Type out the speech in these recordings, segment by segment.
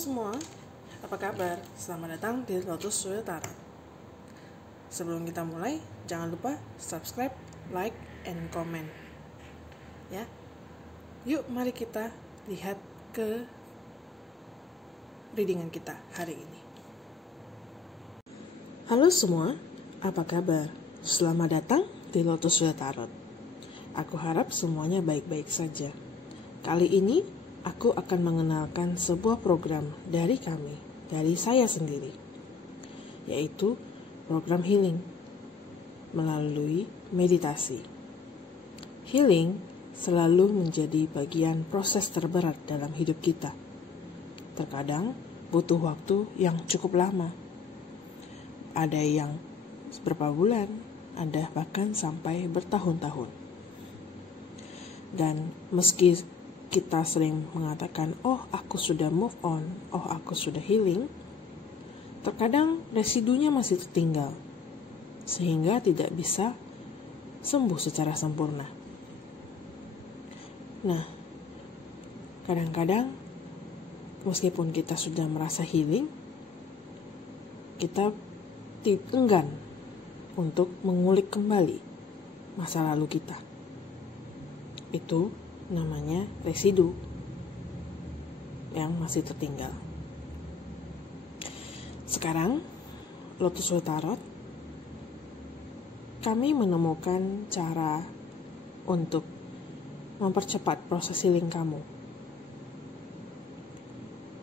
semua, apa kabar? Selamat datang di Lotus Sweet Tarot. Sebelum kita mulai, jangan lupa subscribe, like, and comment. Ya, yuk mari kita lihat ke readingan kita hari ini. Halo semua, apa kabar? Selamat datang di Lotus Sweet Tarot. Aku harap semuanya baik-baik saja. Kali ini aku akan mengenalkan sebuah program dari kami, dari saya sendiri, yaitu program healing melalui meditasi. Healing selalu menjadi bagian proses terberat dalam hidup kita. Terkadang butuh waktu yang cukup lama. Ada yang beberapa bulan, ada bahkan sampai bertahun-tahun. Dan meski kita sering mengatakan, oh aku sudah move on, oh aku sudah healing, terkadang residunya masih tertinggal, sehingga tidak bisa sembuh secara sempurna. Nah, kadang-kadang meskipun kita sudah merasa healing, kita enggan untuk mengulik kembali masa lalu kita. Itu namanya residu yang masih tertinggal. Sekarang, Lotus Sweet Tarot, kami menemukan cara untuk mempercepat proses healing kamu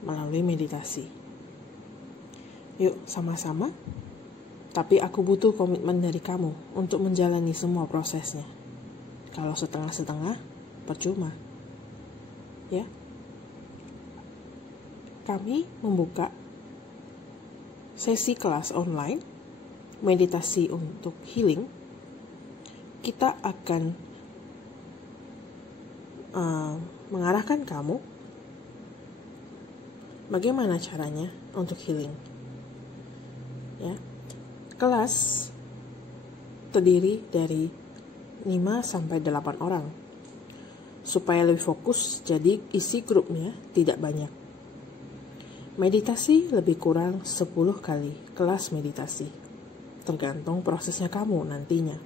melalui meditasi. Yuk sama-sama, tapi aku butuh komitmen dari kamu untuk menjalani semua prosesnya. Kalau setengah-setengah, percuma. Ya. Kami membuka sesi kelas online meditasi untuk healing. Kita akan mengarahkan kamu bagaimana caranya untuk healing. Ya. Kelas terdiri dari 5-8 orang. Supaya lebih fokus, jadi isi grupnya tidak banyak. Meditasi lebih kurang 10 kali kelas meditasi, tergantung prosesnya kamu nantinya.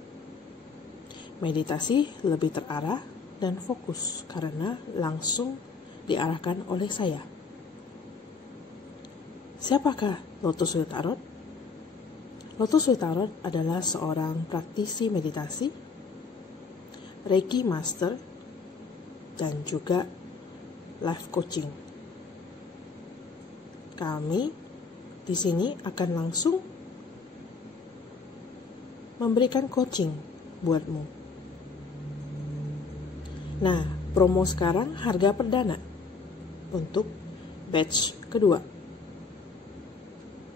Meditasi lebih terarah dan fokus karena langsung diarahkan oleh saya. Siapakah Lotus Sweet Tarot? Lotus Sweet Tarot adalah seorang praktisi meditasi, Reiki Master, dan juga life coaching. Kami di sini akan langsung memberikan coaching buatmu. Nah, promo sekarang harga perdana untuk batch kedua.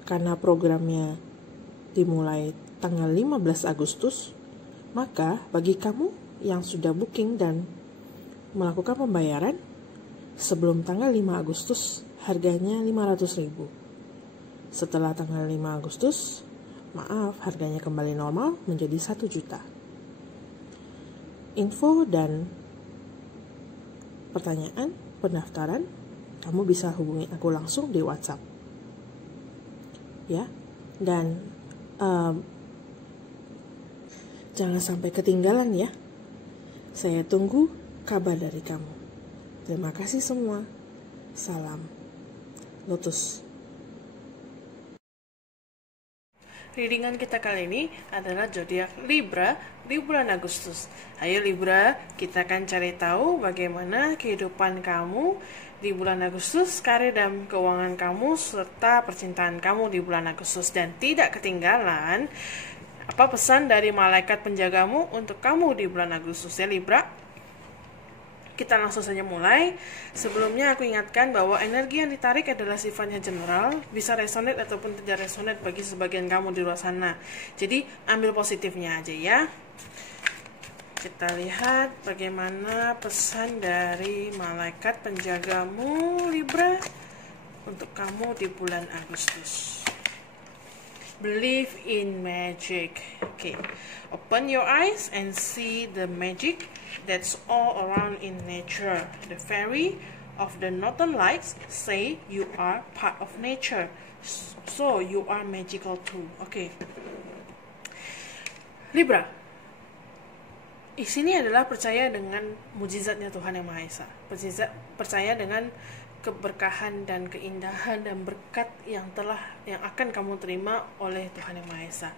Karena programnya dimulai tanggal 15 Agustus, maka bagi kamu yang sudah booking dan melakukan pembayaran sebelum tanggal 5 Agustus, harganya 500.000. Setelah tanggal 5 Agustus, maaf, harganya kembali normal menjadi 1 juta. Info dan pertanyaan pendaftaran, kamu bisa hubungi aku langsung di WhatsApp. Ya, dan jangan sampai ketinggalan ya. Saya tunggu kabar dari kamu. Terima kasih semua. Salam Lotus. Readingan kita kali ini adalah zodiak Libra di bulan Agustus. Ayo Libra, kita akan cari tahu bagaimana kehidupan kamu di bulan Agustus, karir dan keuangan kamu, serta percintaan kamu di bulan Agustus. Dan tidak ketinggalan, apa pesan dari malaikat penjagamu untuk kamu di bulan Agustus ya Libra? Kita langsung saja mulai. Sebelumnya aku ingatkan bahwa energi yang ditarik adalah sifatnya general, bisa resonate ataupun tidak resonate bagi sebagian kamu di luar sana. Jadi ambil positifnya aja ya. Kita lihat bagaimana pesan dari malaikat penjagamu Libra untuk kamu di bulan Agustus. Believe in magic. Okay. Open your eyes and see the magic that's all around in nature. The fairy of the northern lights say you are part of nature, so you are magical too. Oke. Libra, di sini adalah percaya dengan mujizatnya Tuhan Yang Maha Esa. Percaya dengan keberkahan dan keindahan dan berkat yang akan kamu terima oleh Tuhan Yang Maha Esa.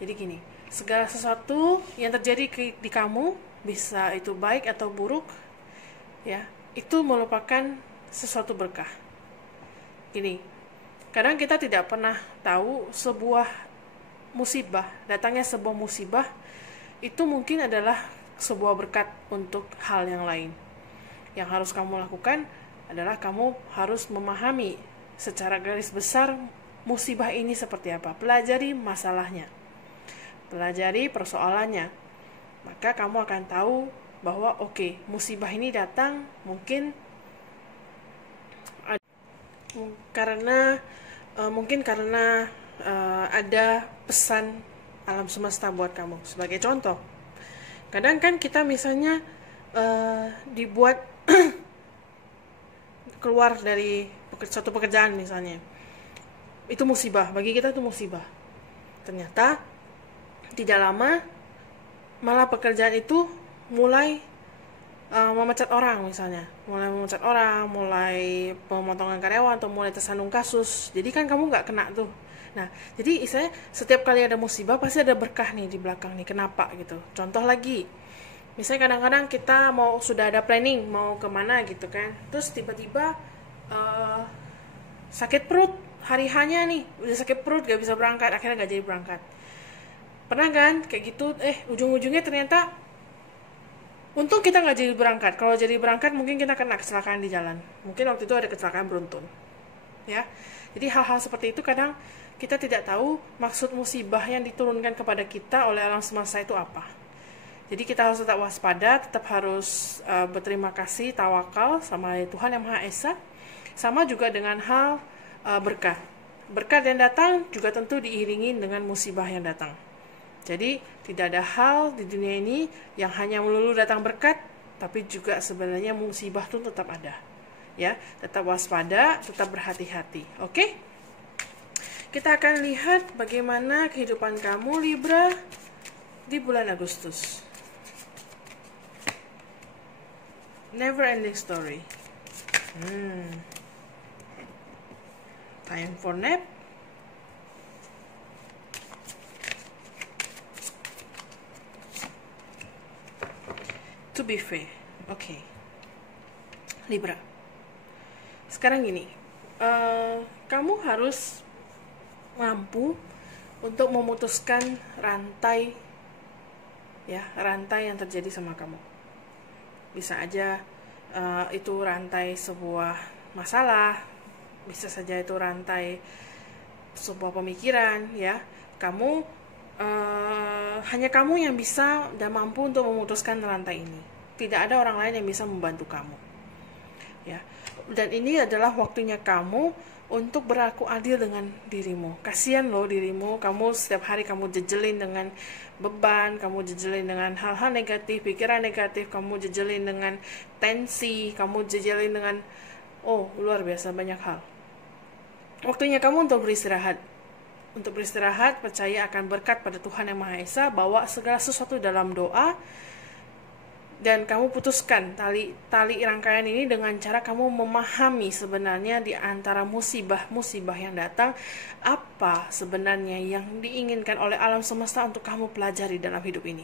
Jadi gini, segala sesuatu yang terjadi di kamu, bisa itu baik atau buruk, ya, itu merupakan sesuatu berkah. Gini, kadang kita tidak pernah tahu datangnya sebuah musibah itu mungkin adalah sebuah berkat untuk hal yang lain. Yang harus kamu lakukan adalah kamu harus memahami secara garis besar musibah ini seperti apa. Pelajari masalahnya, pelajari persoalannya. Maka kamu akan tahu bahwa musibah ini datang mungkin karena ada pesan alam semesta buat kamu. Sebagai contoh, kadang kan kita misalnya dibuat keluar dari suatu pekerjaan misalnya, itu musibah, bagi kita itu musibah. Ternyata tidak lama malah pekerjaan itu mulai memecat orang misalnya, mulai pemotongan karyawan atau mulai tersandung kasus. Jadi kan kamu nggak kena tuh. Nah, jadi istilahnya setiap kali ada musibah pasti ada berkah nih di belakang nih. Kenapa gitu? Contoh lagi, misalnya kadang-kadang kita sudah ada planning mau kemana gitu kan, terus tiba-tiba sakit perut, hari-hanya nih udah sakit perut, gak bisa berangkat, akhirnya gak jadi berangkat. Pernah kan kayak gitu? Ujung-ujungnya ternyata untung kita gak jadi berangkat. Kalau jadi berangkat mungkin kita kena kecelakaan di jalan. Mungkin waktu itu ada kecelakaan beruntun, ya. Jadi hal-hal seperti itu kadang kita tidak tahu maksud musibah yang diturunkan kepada kita oleh alam semesta itu apa. Jadi kita harus tetap waspada, tetap harus berterima kasih, tawakal sama Tuhan Yang Maha Esa. Sama juga dengan hal berkah. Berkah yang datang juga tentu diiringi dengan musibah yang datang. Jadi tidak ada hal di dunia ini yang hanya melulu datang berkat, tapi juga sebenarnya musibah itu tetap ada. Ya, tetap waspada, tetap berhati-hati. Oke? Kita akan lihat bagaimana kehidupan kamu Libra di bulan Agustus. Never ending story. Time for nap. To be fair. Oke. Libra. Sekarang gini. Kamu harus mampu untuk memutuskan rantai yang terjadi sama kamu. Bisa aja itu rantai sebuah masalah, bisa saja itu rantai sebuah pemikiran, ya. Hanya kamu yang bisa dan mampu untuk memutuskan rantai ini. Tidak ada orang lain yang bisa membantu kamu, ya. Dan ini adalah waktunya kamu untuk berlaku adil dengan dirimu. Kasihan loh dirimu, kamu setiap hari kamu jejelin dengan beban, kamu jejelin dengan hal-hal negatif, pikiran negatif, kamu jejelin dengan tensi, kamu jejelin dengan luar biasa banyak hal. Waktunya kamu untuk beristirahat. Untuk beristirahat, percaya akan berkat pada Tuhan Yang Maha Esa, bawa segala sesuatu dalam doa, dan kamu putuskan tali rangkaian ini dengan cara kamu memahami sebenarnya di antara musibah-musibah yang datang, apa sebenarnya yang diinginkan oleh alam semesta untuk kamu pelajari dalam hidup ini.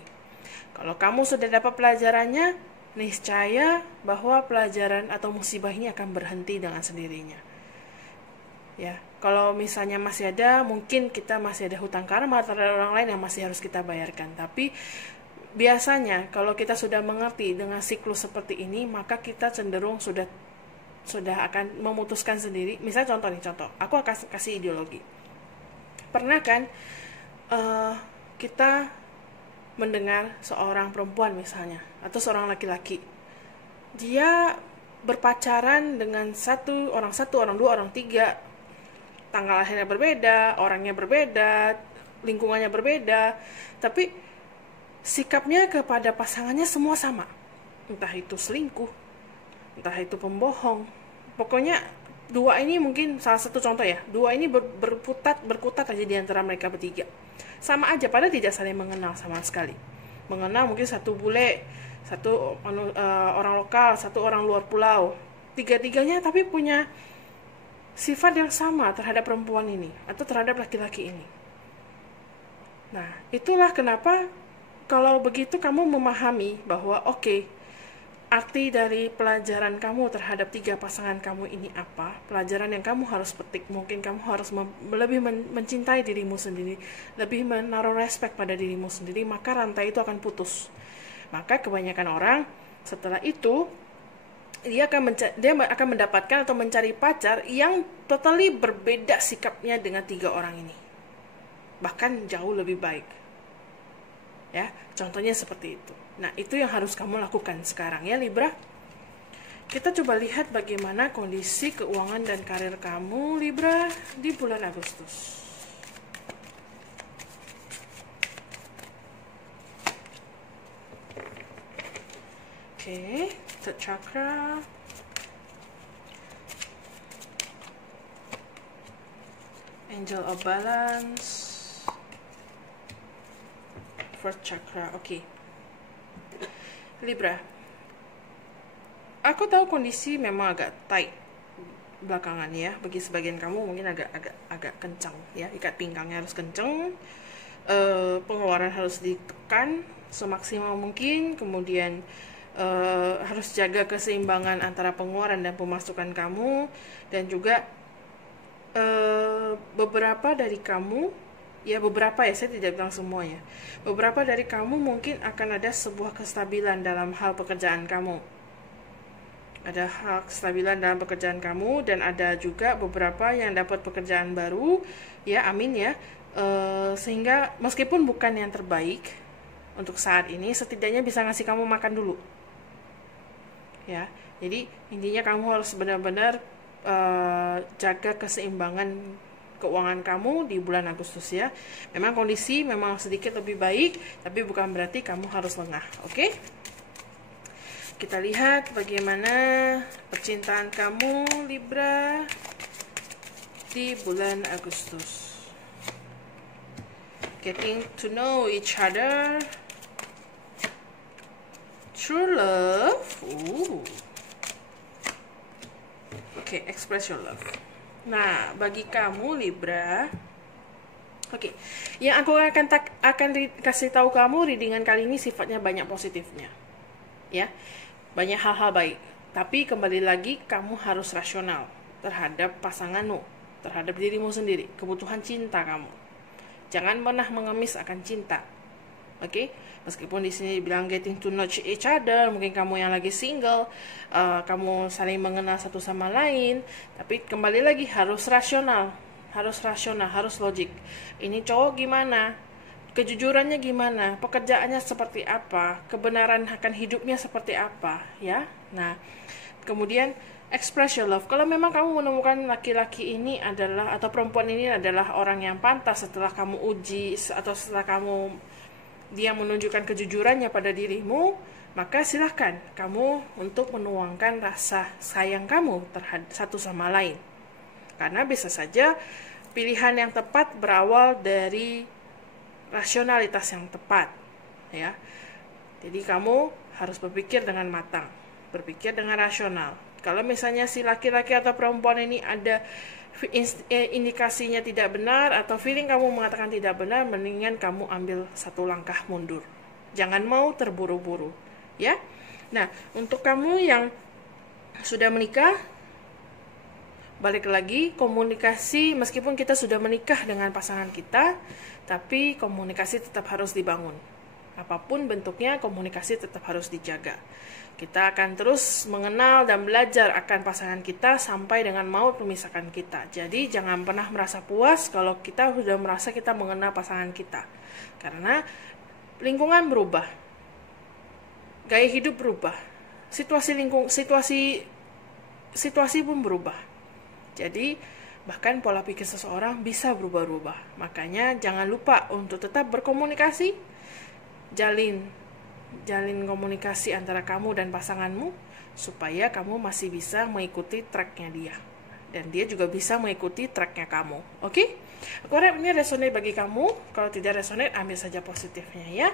Kalau kamu sudah dapat pelajarannya, niscaya bahwa pelajaran atau musibah ini akan berhenti dengan sendirinya. Ya, kalau misalnya masih ada, mungkin kita masih ada hutang karma terhadap orang lain yang masih harus kita bayarkan. Tapi biasanya kalau kita sudah mengerti dengan siklus seperti ini, maka kita cenderung sudah akan memutuskan sendiri. Misalnya contoh, aku akan kasih ideologi. Pernah kan kita mendengar seorang perempuan misalnya, atau seorang laki-laki, dia berpacaran dengan orang satu, orang dua, orang tiga, tanggal lahirnya berbeda, orangnya berbeda, lingkungannya berbeda, tapi sikapnya kepada pasangannya semua sama. Entah itu selingkuh, entah itu pembohong. Pokoknya dua ini mungkin salah satu contoh ya. Dua ini berkutat aja di antara mereka bertiga. Sama aja, padahal tidak saling mengenal sama sekali. Mengenal mungkin satu bule, satu orang lokal, satu orang luar pulau. Tiga-tiganya tapi punya sifat yang sama terhadap perempuan ini atau terhadap laki-laki ini. Nah, itulah kenapa kalau begitu kamu memahami bahwa oke, arti dari pelajaran kamu terhadap tiga pasangan kamu ini apa, pelajaran yang kamu harus petik, mungkin kamu harus lebih mencintai dirimu sendiri, lebih menaruh respect pada dirimu sendiri, maka rantai itu akan putus. Maka kebanyakan orang setelah itu dia akan mendapatkan atau mencari pacar yang totally berbeda sikapnya dengan tiga orang ini, bahkan jauh lebih baik. Ya, contohnya seperti itu. Nah, itu yang harus kamu lakukan sekarang ya Libra. Kita coba lihat bagaimana kondisi keuangan dan karir kamu Libra di bulan Agustus. Oke, third chakra. Angel of Balance. First chakra, oke. Libra, aku tahu kondisi memang agak tight belakangan ya. Bagi sebagian kamu mungkin agak kencang ya, ikat pinggangnya harus kencang, pengeluaran harus ditekan semaksimal mungkin, kemudian harus jaga keseimbangan antara pengeluaran dan pemasukan kamu, dan juga beberapa dari kamu, ya beberapa ya, saya tidak bilang semuanya. Beberapa dari kamu mungkin akan ada sebuah kestabilan dalam hal pekerjaan kamu. Ada hal kestabilan dalam pekerjaan kamu, dan ada juga beberapa yang dapat pekerjaan baru, ya amin ya. Sehingga meskipun bukan yang terbaik untuk saat ini, setidaknya bisa ngasih kamu makan dulu. Ya, jadi intinya kamu harus benar-benar jaga keseimbangan keuangan kamu di bulan Agustus ya. Memang kondisi memang sedikit lebih baik, tapi bukan berarti kamu harus lengah. Oke? Kita lihat bagaimana percintaan kamu Libra di bulan Agustus. Getting to know each other. True love. Oke, express your love. Nah, bagi kamu Libra, oke, yang aku akan kasih tahu kamu, readingan kali ini sifatnya banyak positifnya, ya, banyak hal-hal baik. Tapi kembali lagi, kamu harus rasional terhadap pasanganmu, terhadap dirimu sendiri, kebutuhan cinta kamu. Jangan pernah mengemis akan cinta, oke? Meskipun di sini dibilang getting to know each other, mungkin kamu yang lagi single, kamu saling mengenal satu sama lain, tapi kembali lagi harus rasional, harus logik. Ini cowok gimana? Kejujurannya gimana? Pekerjaannya seperti apa? Kebenaran akan hidupnya seperti apa? Ya, nah, kemudian express your love. Kalau memang kamu menemukan laki-laki ini adalah, atau perempuan ini adalah orang yang pantas setelah kamu uji, atau setelah dia menunjukkan kejujurannya pada dirimu, maka silahkan kamu untuk menuangkan rasa sayang kamu terhadap satu sama lain. Karena bisa saja pilihan yang tepat berawal dari rasionalitas yang tepat, ya. Jadi kamu harus berpikir dengan matang, berpikir dengan rasional. Kalau misalnya si laki-laki atau perempuan ini ada indikasinya tidak benar, atau feeling kamu mengatakan tidak benar, mendingan kamu ambil satu langkah mundur. Jangan mau terburu-buru, ya. Nah, untuk kamu yang sudah menikah, balik lagi, komunikasi, meskipun kita sudah menikah dengan pasangan kita, tapi komunikasi tetap harus dibangun. Apapun bentuknya, komunikasi tetap harus dijaga. Kita akan terus mengenal dan belajar akan pasangan kita sampai dengan maut memisahkan kita. Jadi jangan pernah merasa puas kalau kita sudah merasa kita mengenal pasangan kita. Karena lingkungan berubah, gaya hidup berubah, situasi pun berubah. Jadi bahkan pola pikir seseorang bisa berubah-ubah. Makanya jangan lupa untuk tetap berkomunikasi, jalin jalin komunikasi antara kamu dan pasanganmu supaya kamu masih bisa mengikuti tracknya dia dan dia juga bisa mengikuti tracknya kamu. Oke? Aku harap ini resonate bagi kamu. Kalau tidak resonate, ambil saja positifnya ya.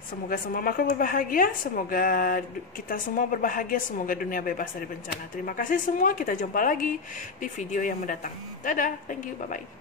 Semoga semua makhluk berbahagia, semoga kita semua berbahagia, semoga dunia bebas dari bencana. Terima kasih semua, kita jumpa lagi di video yang mendatang. Dadah, thank you, bye-bye.